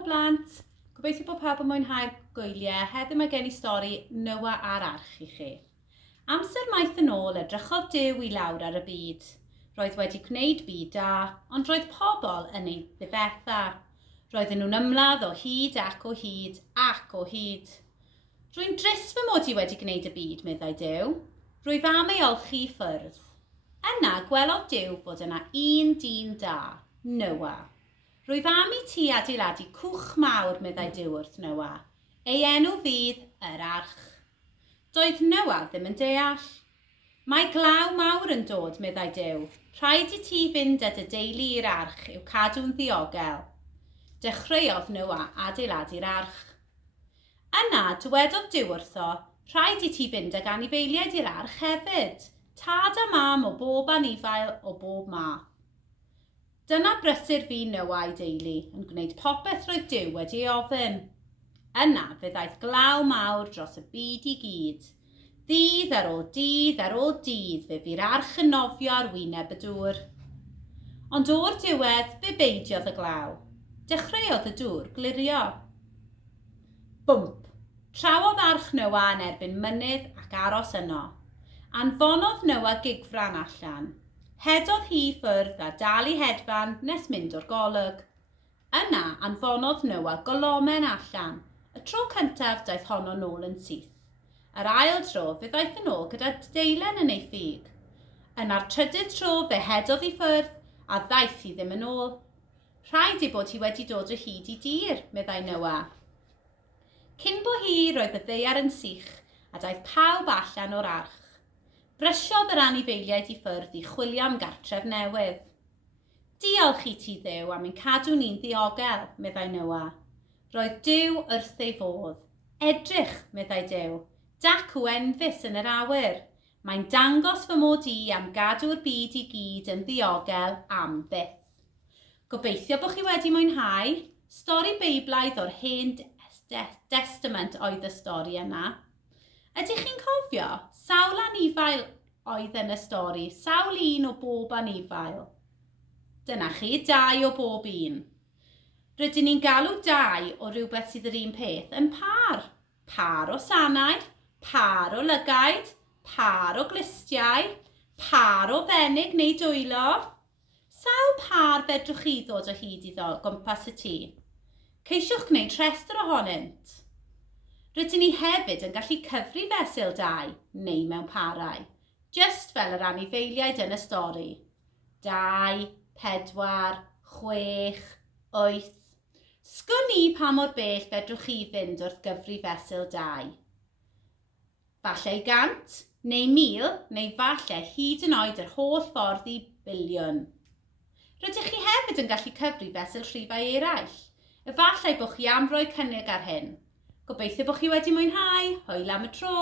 pa blant, gobeithio bod pawb yn mwynhau'r gwyliau. Heddiw mae gen I stori Noah a'r arch I chi. Amser maith yn ôl edrychodd Duw I lawr ar y byd. Roedd wedi gwneud byd da, ond roedd pobl yn ei ddibetha. Roedden nhw'n ymladd o hyd ac o hyd ac o hyd. Rwy'n drist fy mod I wedi gwneud y byd, meddai Duw. Rwyf am ei olchi ffwrdd. Yna gwelodd Duw fod yna un dyn da, Noah. Rwyf am I ti adeiladu cwch mawr, meddai Duw wrth Noah. Ei enw fydd yr arch. Doedd Noah ddim yn deall. Mae glaw mawr yn dod, meddai Duw. Rhaid I ti fynd at y deulu i'r arch i'w cadw'n ddiogel. Dechreuodd Noah adeiladu'r arch. Yna dywedodd Duw wrtho, rhaid I ti fynd ag anifeiliaid i'r arch hefyd. Tad a mam o bob anifail o bob math. Dyna brysur fi Noah I deulu, yn gwneud popeth roedd Duw wedi ei ofyn. Yna fyddaeth glaw mawr dros y byd I gyd. Dydd ar ôl dydd fe fy'r arch yn nofio ar wyneb y dŵr. Ond o'r diwedd fe beidiodd y glaw. Dechreuodd y dŵr glirio. Bwmp! Trawodd arch Noah yn erbyn mynydd ac aros yno. Anfonodd Noah gigfran allan. Hedodd hi ffwrdd a dal I hedfan nes mynd o'r golwg. Yna anfonodd Noah golomen allan. Y tro cyntaf daeth honno nôl yn syth. Yr ail tro fe ddaeth yn ôl gyda deilen yn ei ffug. Yna'r trydydd tro fe hedodd I ffwrdd a ddaeth hi ddim yn ôl. Rhaid I bod hi wedi dod o hyd I dir, meddai Noah. Cyn bo hi roedd y ddaear yn sych a daeth pawb allan o'r arch. Brysiodd yr anifeiliaid I ffwrdd I chwilio am gartref newydd. Diolch I ti Dduw am ein cadw ni'n ddiogel, meddai Noah. Roedd Duw wrth ei fodd. Edrych, meddai Duw, dacw enfys yn yr awyr. Mae'n dangos fy mod I am gadw'r byd I gyd yn ddiogel am byth. Gobeithio bod chi wedi mwynhau. Stori Beiblaidd o'r Hen Testament oedd y stori yna. Ydych chi'n cofio? Sawl anifail oedd yn y stori, sawl un o bob anifail. Dyna chi, 2 o bob un. Rydyn ni'n galw 2 o rhywbeth sydd yr un peth yn par. Par o sannau, par o lygaid, par o glistiau, par o fenig neu dwylo. Sawl par fedrwch chi ddod o hyd iddo gwmpas y tŷ? Ceisiwch gwneud rhestr ohonynt. Rydyn ni hefyd yn gallu cyfri fesul 2 neu mewn parau, just fel yr anifeiliaid yn y stori. 2, 4, 6, 8. Sgwn I pa mor bell fedrwch chi fynd wrth gyfri fesul 2. Falle 100, neu 1000, neu falle hyd yn oed yr holl ffordd I biliwn. Rydych chi hefyd yn gallu cyfri fesul rhifau eraill. Efallai bod chi am roi cynnig ar hyn. Gobeithio bod chi wedi mwynhau. Hwyl am y tro!